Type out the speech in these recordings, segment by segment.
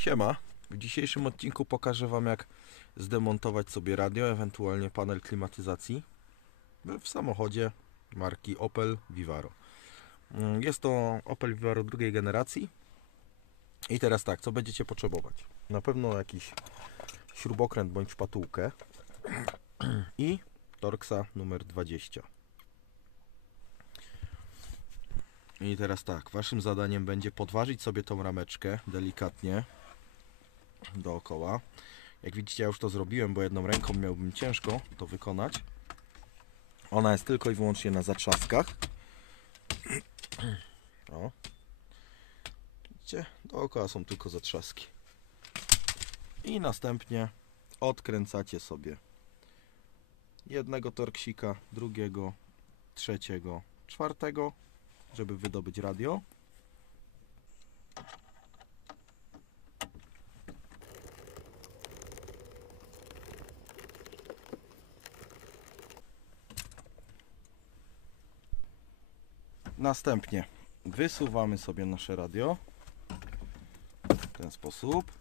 Siema. W dzisiejszym odcinku pokażę Wam jak zdemontować sobie radio, ewentualnie panel klimatyzacji w samochodzie marki Opel Vivaro. Mm, Jest to Opel Vivaro drugiej generacji. I teraz tak, co będziecie potrzebować? Na pewno jakiś śrubokręt bądź szpatułkę i Torxa numer 20. I teraz tak, waszym zadaniem będzie podważyć sobie tą rameczkę delikatnie dookoła. Jak widzicie, ja już to zrobiłem, bo jedną ręką miałbym ciężko to wykonać. Ona jest tylko i wyłącznie na zatrzaskach. O. Widzicie? Dookoła są tylko zatrzaski. I następnie odkręcacie sobie jednego torksika, drugiego, trzeciego, czwartego, żeby wydobyć radio. Następnie wysuwamy sobie nasze radio w ten sposób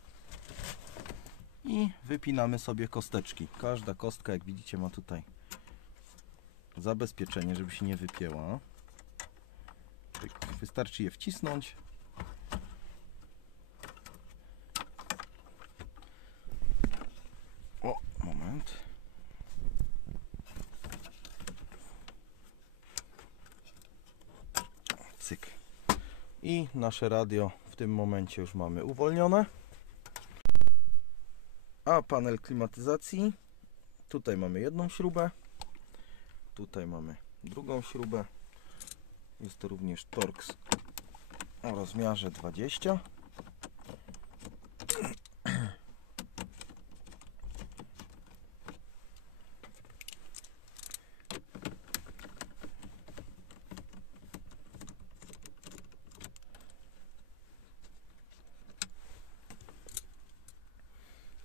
i wypinamy sobie kosteczki. Każda kostka, jak widzicie, ma tutaj zabezpieczenie, żeby się nie wypięła. Wystarczy je wcisnąć. O, moment. Cyk. I nasze radio w tym momencie już mamy uwolnione. A panel klimatyzacji. Tutaj mamy jedną śrubę. Tutaj mamy drugą śrubę. Jest to również Torx o rozmiarze 20.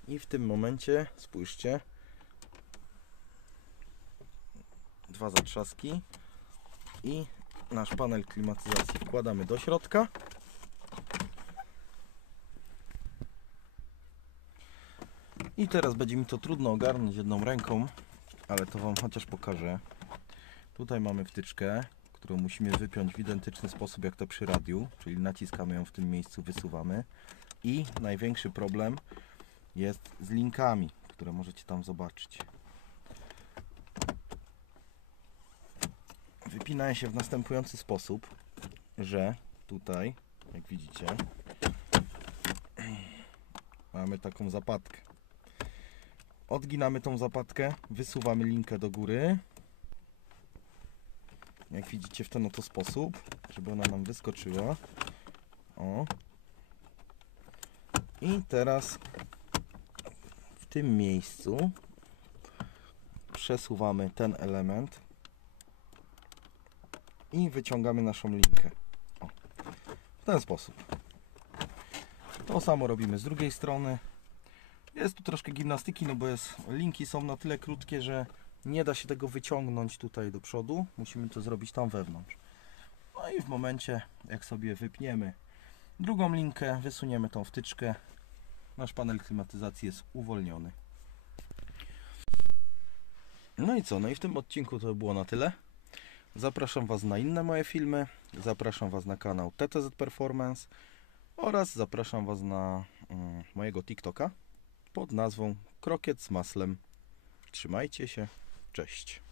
I w tym momencie spójrzcie dwa zatrzaski i nasz panel klimatyzacji wkładamy do środka. I teraz będzie mi to trudno ogarnąć jedną ręką, ale to Wam chociaż pokażę. Tutaj mamy wtyczkę, którą musimy wypiąć w identyczny sposób jak to przy radiu, czyli naciskamy ją w tym miejscu, wysuwamy. I największy problem jest z linkami, które możecie tam zobaczyć. wypinają się w następujący sposób, że tutaj, jak widzicie, mamy taką zapadkę. Odginamy tą zapadkę, wysuwamy linkę do góry. Jak widzicie w ten oto sposób, żeby ona nam wyskoczyła. O. I teraz tym miejscu przesuwamy ten element i wyciągamy naszą linkę. O, w ten sposób. To samo robimy z drugiej strony. Jest tu troszkę gimnastyki, no bo jest, linki są na tyle krótkie, że nie da się tego wyciągnąć tutaj do przodu. Musimy to zrobić tam wewnątrz. No i w momencie, jak sobie wypniemy drugą linkę, wysuniemy tą wtyczkę, nasz panel klimatyzacji jest uwolniony. No i co? No i w tym odcinku to było na tyle. Zapraszam Was na inne moje filmy, zapraszam Was na kanał TTZ Performance oraz zapraszam Was na mm, mojego TikToka pod nazwą Krokiet z maslem. Trzymajcie się, cześć.